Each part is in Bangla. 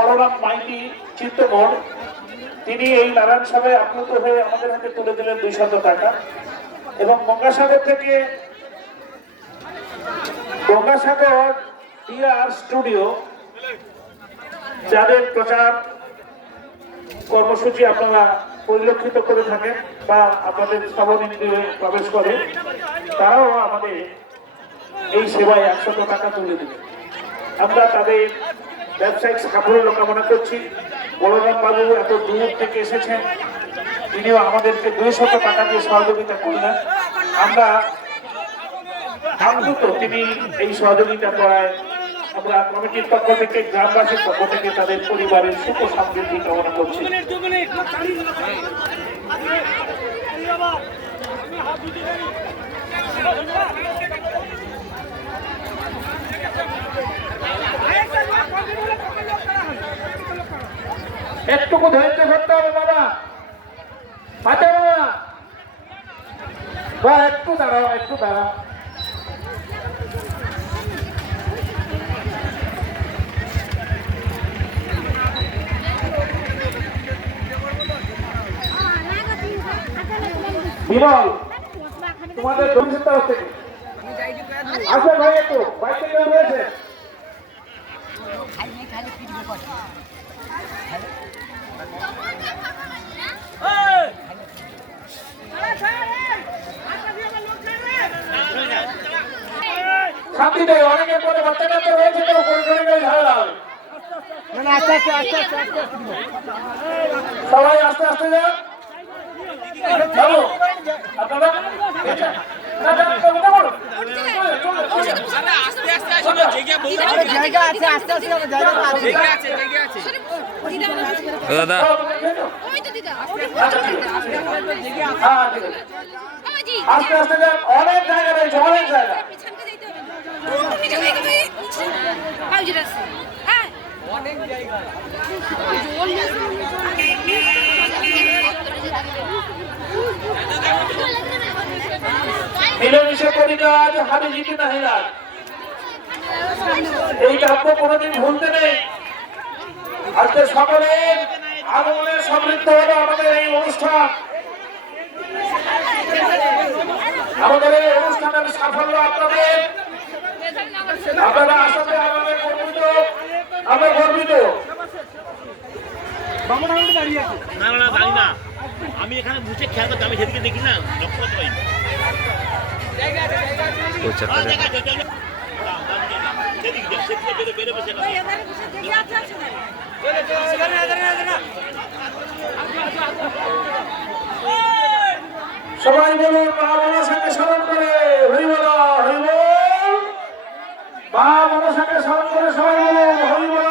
বলরাম মাইতি চিত্তমোড়, তিনি এই নারায়ণ সভায় আপ্লুত হয়ে আমাদের হাতে তুলে দিলেন 200 টাকা। এবং গঙ্গাসাগর থেকে গঙ্গাসাগর টিআর স্টুডিও, যাদের প্রচার কর্মসূচি আপনারা পরিলক্ষিত করে থাকেন বা আপনাদের সভানিধিতে প্রবেশ করে, তারাও আমাদের এই সেবায় 100 টাকা তুলে দেবেন। আমরা তাদের ব্যবসায়িক সাফল্য কামনা করছি। বলরাম বাবু এত দূর থেকে এসেছেন, তিনিও আমাদেরকে 200 টাকা দিয়ে সহযোগিতা করলেন। আমরা আপ্লুত তিনি এই সহযোগিতা করায়। আমরা কমিটির পক্ষ থেকে, গ্রামবাসীর পক্ষ থেকে তাদের পরিবারের সুখ সমৃদ্ধি কামনা করছি। একটুকু ধৈর্য ধরতে হবে বাবা, পাতে বাবা, একটু দাঁড়াও, একটু দাঁড়াও। বিমল, তোমাদের জমির তরফ থেকে আসো ভাই, একটু বাইকে কেউ রয়েছে? শান্তিতে অনেকের পরে বাচ্চা কাচ্চা রয়েছে, তো পরিবারে ঝামেলা হবে। সবাই আস্তে আস্তে যান। আস্তে আস্তে যান, অনেক জায়গা রয়েছে, অনেক জায়গা। মিলেমিশে করি কাজ, হাতে জিতে না হেরাজ। এই কাব্য কোনোদিন ভুলতে নেই। আজকে সকলের আগমনে সমৃদ্ধ হলো আমাদের এই অনুষ্ঠান। আমাদের এই অনুষ্ঠানের সাফল্য আপনাদের, আপনারা আসলে আমাদের গর্বিত, আমরা গর্বিত। না না না, জানি না, আমি এখানে বুঝে খেয়াল করতে, আমি সেদিকে দেখি না, লক্ষ্য করতে পারি। সবাই বলুন, মা মনসাকে স্মরণ করে হরিবল হরিবল। মা মনসাকে স্মরণ করে সবাই বলুন হরিবল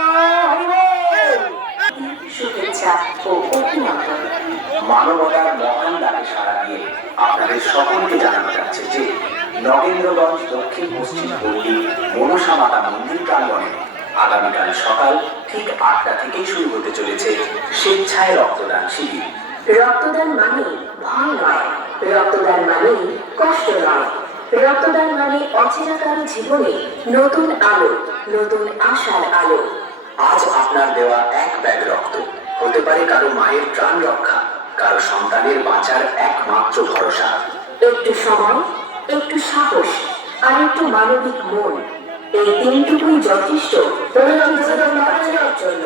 হরিবল। শুভেচ্ছা ও অভিনন্দন। মানবতার মহান ডাকে সাড়া দিয়ে আপনাদের সকলকে জানানো যাচ্ছে যে নগেন্দ্রগঞ্জ দক্ষিণ পশ্চিম পল্লী মনসা মাতা মন্দির প্রাঙ্গণে আগামীকাল সকাল ঠিক 8টা থেকেই শুরু হতে চলেছে স্বেচ্ছায় রক্তদান শিবির। রক্তদান মানে ভয় নয়, রক্তদান মানে কষ্ট নয়, রক্তদান মানে অচেনা কারো জীবনে নতুন আলো, নতুন আশার আলো। আজ আপনার দেওয়া এক ব্যাগ রক্ত হতে পারে কারো মায়ের প্রাণ রক্ষা, কারো সন্তানের বাঁচার একমাত্র ভরসা। একটু সময়, একটু সাহস আর একটু মানবিক মন, এই তিনটুকুই যথেষ্ট জন্য।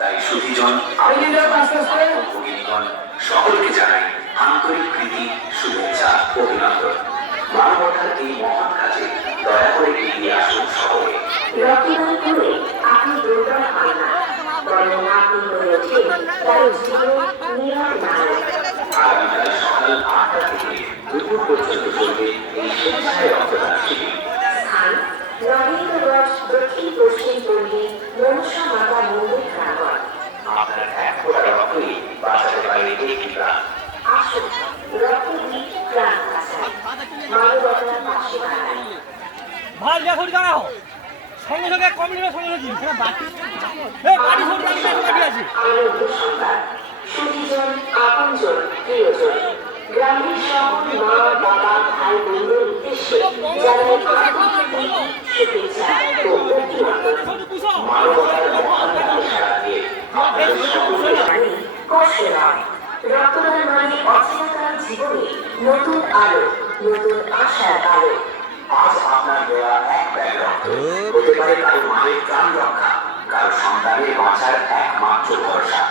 তাই সুধীজন ভগিনীগণ সকলকে জানাই আন্তরিক প্রীতি, শুভেচ্ছা, অভিনন্দন। মানবতার এই মহান কাজে দয়া করে এগিয়ে আসুন সকলে। রক্তদান করে আপনি দুর্বল হন না, বরং আপনি হয়ে ওঠেন তার জীবন নিরাপদ। আগামীকাল সকাল 8টা থেকে দুপুর পর্যন্ত চলবে এই স্বেচ্ছায় রক্তদান শিবির। স্থান নগেন্দ্রগঞ্জ দক্ষিণ পশ্চিম পল্লী মনসা মাতা মন্দির প্রাঙ্গণ। আপনার এক ফোঁটা রক্তই বাঁচাতে পারে একটি প্রাণ। আসুন রক্ত দিই, প্রাণ বাঁচাই, মানবতার পাশে দাঁড়াই। ভাল দেখুন দাঁড়াও, সঙ্গে সঙ্গে কমিটির সঙ্গে দিন, বাড়ি আছে। আনন্দ সংবাদ, সুধীজন, আপনজন, প্রিয়জন, গ্রামের সকল মা বাবা ভাই বোনদের উদ্দেশ্যে জানাই আন্তরিক শুভেচ্ছা ও অভিনন্দন। মানবতার মহান ডাকে সাড়া দিয়ে আপনাদের সকলকে মানে কষ্ট নয়। রক্তদান মানে অচেনা কারো জীবনে নতুন আলো, নতুন আশার আলো। আজ আপনার দেওয়া এক ব্যাগ রক্ত হতে পারে কারো মায়ের প্রাণ রক্ষা, কারো সন্তানের বাঁচার একমাত্র ভরসা।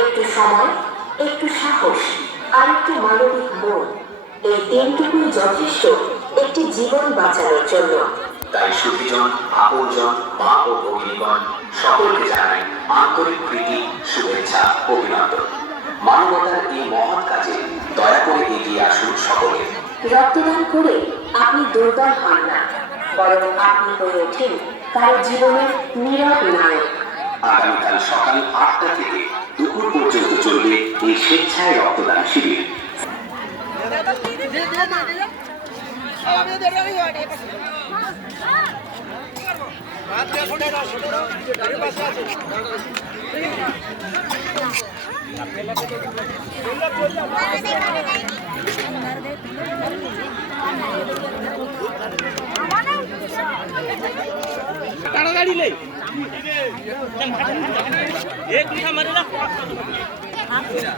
একটু সময়, একটু সাহস আর একটু মানবিক মন, এই তিনটুকুই যথেষ্ট একটি জীবন বাঁচানোর জন্য। তাই সুখীজন, আপনজন, মা ও ভগিনীগণ সকলকে জানাই আন্তরিক প্রীতি, শুভেচ্ছা, অভিনন্দন। মানবতার এই মহৎ কাজে দয়া করে এগিয়ে আসুন সকলে। রক্তদান করে আপনি দুর্বল হন না, বরং আপনি হয়ে ওঠেন কারো জীবনের নীরব নায়ক। আগামীকাল সকাল 8টা থেকে দুপুর পর্যন্ত চলবে এই স্বেচ্ছায় রক্তদান শিবির। তাড়াতাড়ি নেই এক মিঠা মারে না আচ্ছা